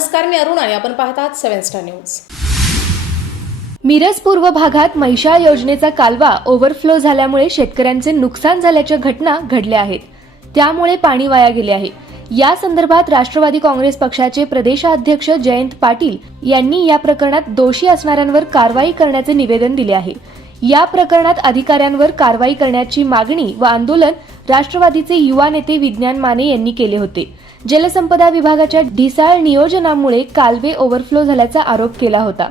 नमस्कार मी अरुण आणि आपण पाहतात सेव्हन स्टार न्यूज. मिरज पूर्व भागात महिषा योजनेचा कालवा ओव्हरफ्लो झाल्यामुळे शेतकऱ्यांचे नुकसान झाल्याच्या घटना घडल्या आहेत. त्यामुळे पाणी वाया गेले आहे. या संदर्भात राष्ट्रवादी काँग्रेस पक्षाचे प्रदेशाध्यक्ष जयंत पाटील यांनी या प्रकरणात दोषी असणाऱ्यांवर कारवाई करण्याचे निवेदन दिले आहे. या प्रकरणात अधिकाऱ्यांवर कारवाई करण्याची मागणी व आंदोलन राष्ट्रवादीचे युवा नेते विज्ञान माने यांनी केले होते. जलसंपदा विभागाच्या ढिसाळ नियोजनामुळे कालवे ओव्हरफ्लो झाल्याचा आरोप केला होता.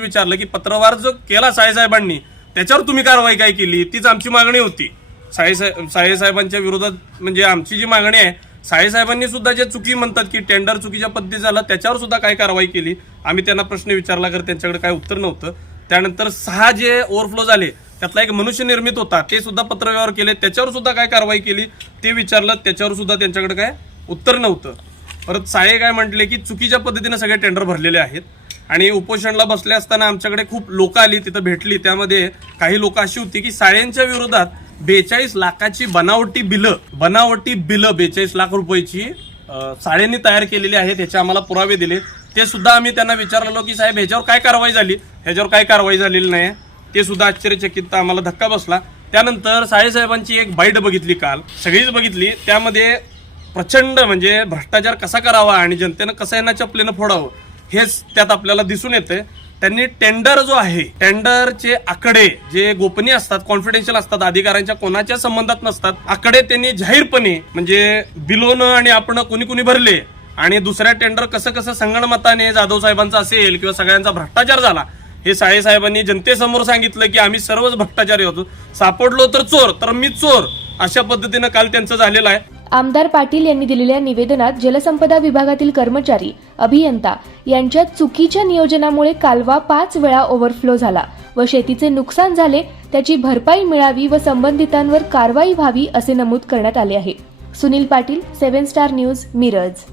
विचारलं की पत्रवार जो केला साहेबांनी त्याच्यावर तुम्ही कारवाई काय केली? तीच आमची मागणी होती. साहेबांच्या विरोधात म्हणजे आमची जी मागणी आहे साहेबांनी सुद्धा जे चुकी म्हणतात की टेंडर चुकीच्या पद्धती झालं त्याच्यावर सुद्धा काय कारवाई केली? आम्ही त्यांना प्रश्न विचारला तर त्यांच्याकडे काय उत्तर नव्हतं. त्यानंतर सहा जे ओव्हरफ्लो झाले त्यातला एक मनुष्य निर्मित होता ते सुद्धा पत्रव्यवहार केले. त्याच्यावर सुद्धा काय कारवाई केली? ते विचारलं. त्याच्यावर सुद्धा त्यांच्याकडे काय उत्तर नव्हतं. परत साळे काय म्हटले की चुकीच्या पद्धतीनं सगळे टेंडर भरलेले आहेत. आणि उपोषणला बसले असताना आमच्याकडे खूप लोक आली तिथं भेटली. त्यामध्ये काही लोक अशी होती की साळेंच्या विरोधात बेचाळीस लाखाची बनावटी बिलं बनावटी बिलं बेचाळीस लाख रुपयाची साळेंनी तयार केलेली आहेत ह्याचे आम्हाला पुरावे दिले ते सुद्धा आम्ही त्यांना विचारलेलो की साहेब ह्याच्यावर काय कारवाई झाली? ह्याच्यावर काय कारवाई झालेली नाही. ते सुद्धा आश्चर्यचकित आम्हाला धक्का बसला. त्यानंतर साहेबांची एक बाईट बघितली काल. सगळीच बघितली. त्यामध्ये प्रचंड म्हणजे भ्रष्टाचार कसा करावा आणि जनतेनं कसं यांना चपलेनं फोडावं हेच त्यात आपल्याला दिसून येतं त्यांनी टेंडर जो आहे टेंडरचे आकडे जे गोपनीय असतात कॉन्फिडेन्शियल असतात अधिकाऱ्यांच्या कोणाच्या संबंधात नसतात आकडे त्यांनी जाहीरपणे म्हणजे बिलोनं आणि आपण कोणी कोणी भरले आणि दुसऱ्या टेंडर कसं कसं संगणमताने जाधव साहेबांचा असेल किंवा सगळ्यांचा भ्रष्टाचार झाला हे साळेसाहेबांनी जनतेसमोर सांगितलं की आम्ही सर्वच भ्रष्टाचारी होतो. सापडलो तर चोर तर मी चोर अशा पद्धतीनं काल त्यांचं झालेलं आहे. आमदार पाटील यांनी दिलेल्या निवेदनात जलसंपदा विभागातील कर्मचारी अभियंता यांच्या चुकीच्या नियोजनामुळे कालवा पाच वेळा ओव्हरफ्लो झाला व शेतीचे नुकसान झाले त्याची भरपाई मिळावी व संबंधितांवर कारवाई व्हावी असे नमूद करण्यात आले आहे. Sunil Patil seven star news Miraj.